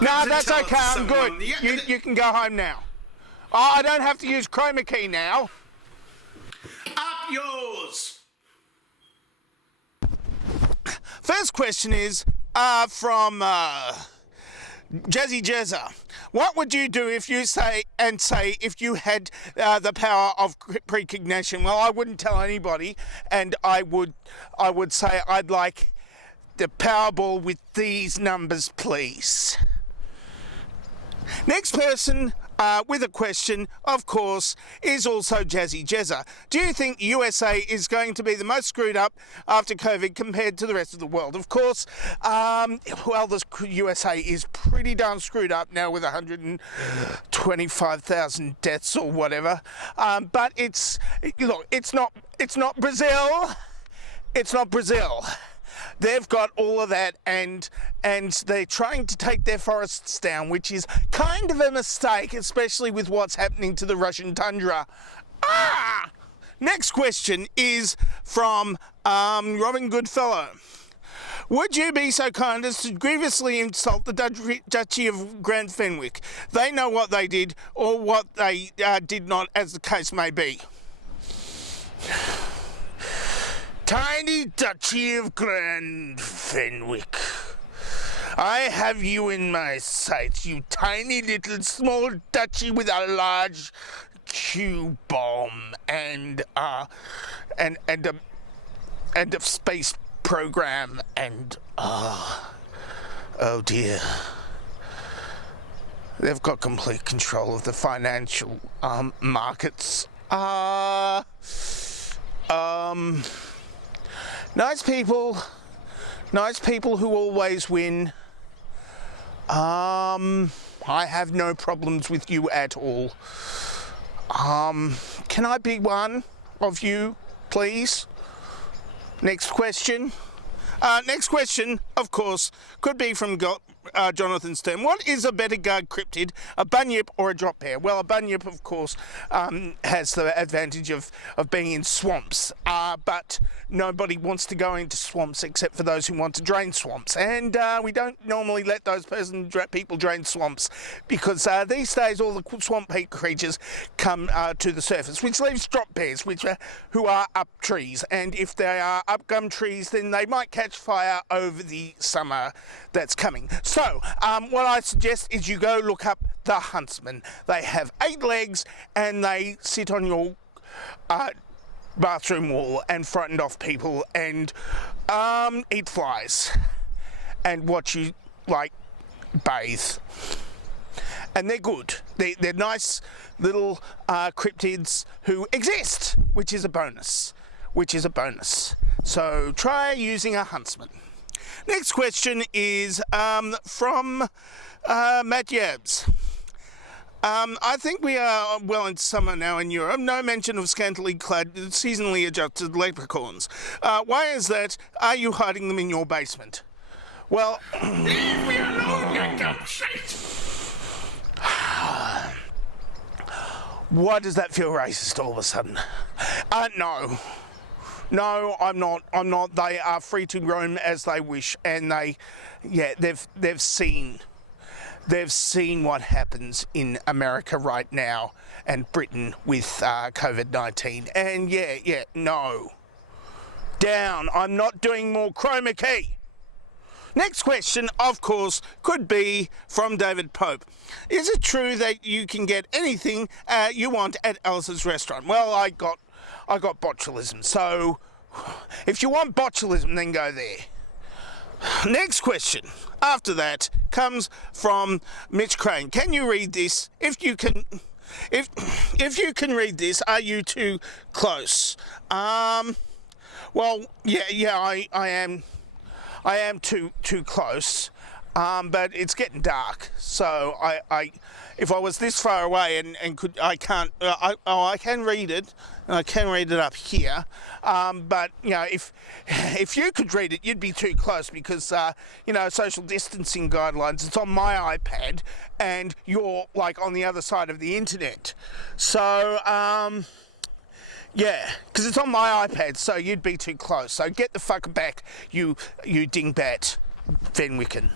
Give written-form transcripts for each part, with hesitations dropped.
No, that's okay. I'm good. You can go home now. Oh, I don't have to use chroma key now. Up yours. First question is from Jazzy Jezza. What would you do if you say if you had the power of precognition? Well, I wouldn't tell anybody, and I would say I'd like the Powerball with these numbers, please. Next person with a question, of course, is also Jazzy Jezza. Do you think USA is going to be the most screwed up after COVID compared to the rest of the world? Of course, well, the USA is pretty darn screwed up now with 125,000 deaths or whatever. But it's not Brazil. It's not Brazil. They've got all of that, and they're trying to take their forests down, which is kind of a mistake, especially with what's happening to the Russian tundra. Next question is from Robin Goodfellow. Would you be so kind as to grievously insult the Duchy of Grand Fenwick? They know what they did, or what they did not, as the case may be. Tiny Duchy of Grand Fenwick. I have you in my sights, you tiny little small duchy with a large Q bomb and a space program and oh dear. They've got complete control of the financial markets. Nice people who always win. I have no problems with you at all. Can I be one of you, please? Next question. Next question, of course, could be from Johnathans Tim. What is a better guard cryptid, a bunyip or a drop bear? Well, a bunyip, of course, has the advantage of being in swamps, but nobody wants to go into swamps except for those who want to drain swamps, and we don't normally let those people drain swamps because these days all the swamp creatures come to the surface, which leaves drop bears, who are up trees, and if they are up gum trees, then they might catch fire over the summer that's coming. So, what I suggest is you go look up the huntsman. They have 8 legs and they sit on your bathroom wall and frighten off people and eat flies and watch you, bathe. And they're good. They're nice little cryptids who exist, which is a bonus. So try using a huntsman. Next question is from Matt Yabbs. I think we are well into summer now in Europe. No mention of scantily clad, seasonally adjusted leprechauns. Why is that? Are you hiding them in your basement? Well... Leave me alone, you dumb shit! Why does that feel racist all of a sudden? No. No, I'm not. They are free to roam as they wish, and they've seen what happens in America right now and Britain with COVID-19. And no. Down. I'm not doing more chroma key. Next question, of course, could be from David Pope. Is it true that you can get anything you want at Alice's restaurant? Well, I got botulism, so if you want botulism, then go there. Next question, after that, comes from Mitch Crane. Can you read this? If you can read this, are you too close? Well, I am too close. But it's getting dark, so I if I was this far away and could, I can't, I can read it, and I can read it up here, but, if you could read it, you'd be too close because, social distancing guidelines, it's on my iPad, and you're, on the other side of the internet, so, because it's on my iPad, so you'd be too close, so get the fuck back, you dingbat, Fenwickan.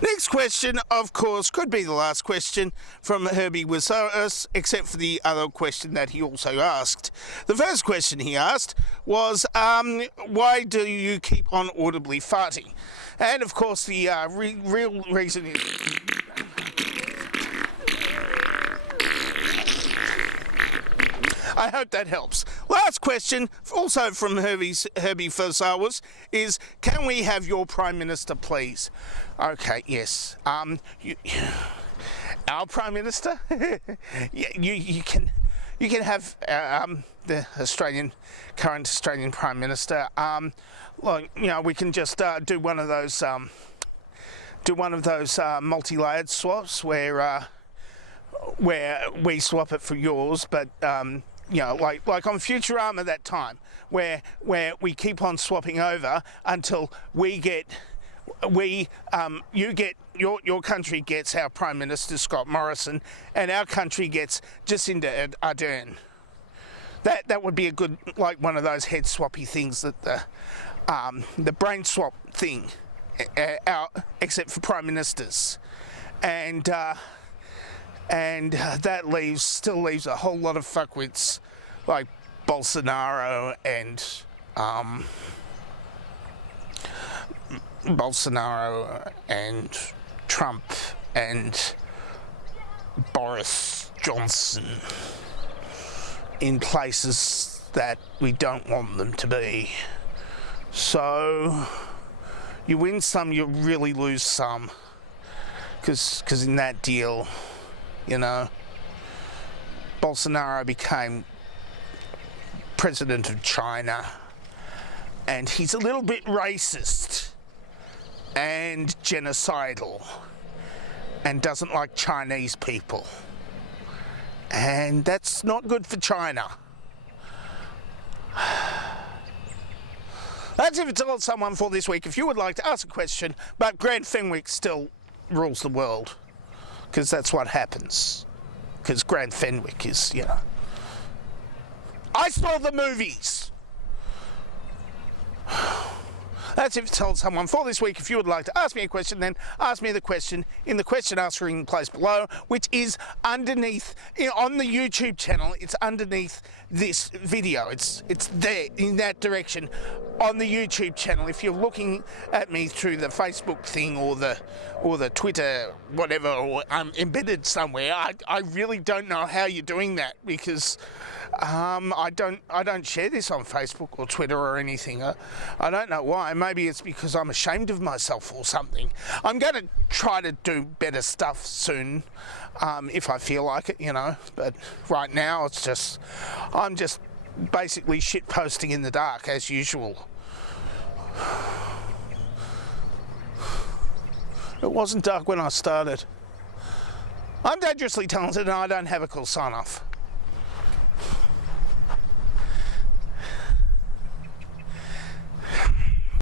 Next question, of course, could be the last question from Herbie Wasaurus, except for the other question that he also asked. The first question he asked was, why do you keep on audibly farting? And, of course, the real reason is... I hope that helps. Last question, also from Herbie Wasaurus, is, can we have your Prime Minister, please? Okay, yes. Our Prime Minister? you can have the current Australian Prime Minister. We can just do one of those multi-layered swaps where we swap it for yours, but like on Futurama that time, where we keep on swapping over until your country gets our Prime Minister Scott Morrison, and our country gets Jacinda Ardern. That would be a good, like one of those head swappy things that the brain swap thing, except for prime ministers, and that still leaves a whole lot of fuckwits like Bolsonaro and Trump and Boris Johnson in places that we don't want them to be. So you win some, you really lose some, because in that deal, Bolsonaro became president of China, and he's a little bit racist and genocidal and doesn't like Chinese people, and that's not good for China. That's if it's all someone for this week. If you would like to ask a question, but Grant Fenwick still rules the world, because that's what happens. Because Grant Fenwick is, I saw the movies. That's if it's told someone for this week. If you would like to ask me a question, then ask me the question in the question answering place below, which is underneath, on the YouTube channel. It's underneath this video. It's there in that direction on the YouTube channel. If you're looking at me through the Facebook thing or the Twitter, whatever, or embedded somewhere, I really don't know how you're doing that, because I don't share this on Facebook or Twitter or anything. I don't know why. Maybe it's because I'm ashamed of myself or something. I'm going to try to do better stuff soon, if I feel like it, But right now, I'm just basically shit posting in the dark as usual. It wasn't dark when I started. I'm dangerously talented, and I don't have a cool sign off.